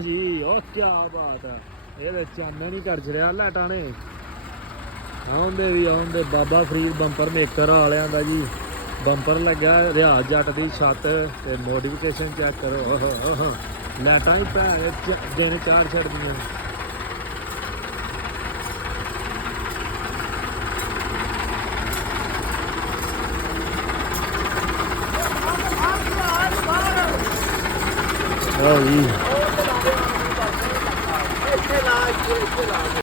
ਜੀ ਉਹ ਕੀ ਬਾਤ ਹੈ, ਇਹਦੇ ਚਾਨਣ ਹੀ ਕਰ ਛੜਿਆ ਲਾਈਟਾਂ ਨੇ। ਆਉਂਦੇ ਬਾਬਾ ਫਰੀਦ ਬੰਪਰ ਮੇਕਰ ਵਾਲਿਆਂ ਦਾ ਜੀ ਬੰਪਰ ਲੱਗਾ ਰਿਆਜ਼ ਜੱਟ ਦੀ ਛੱਤ ਤੇ ਮੋਡੀਫਿਕੇਸ਼ਨ ਚੈੱਕ ਕਰੋ। ਲਾਈਟਾਂ ਹੀ ਭੈਣ ਦਿਨ ਚਾਰ ਛੱਡਦੀਆਂ। Oh, yeah.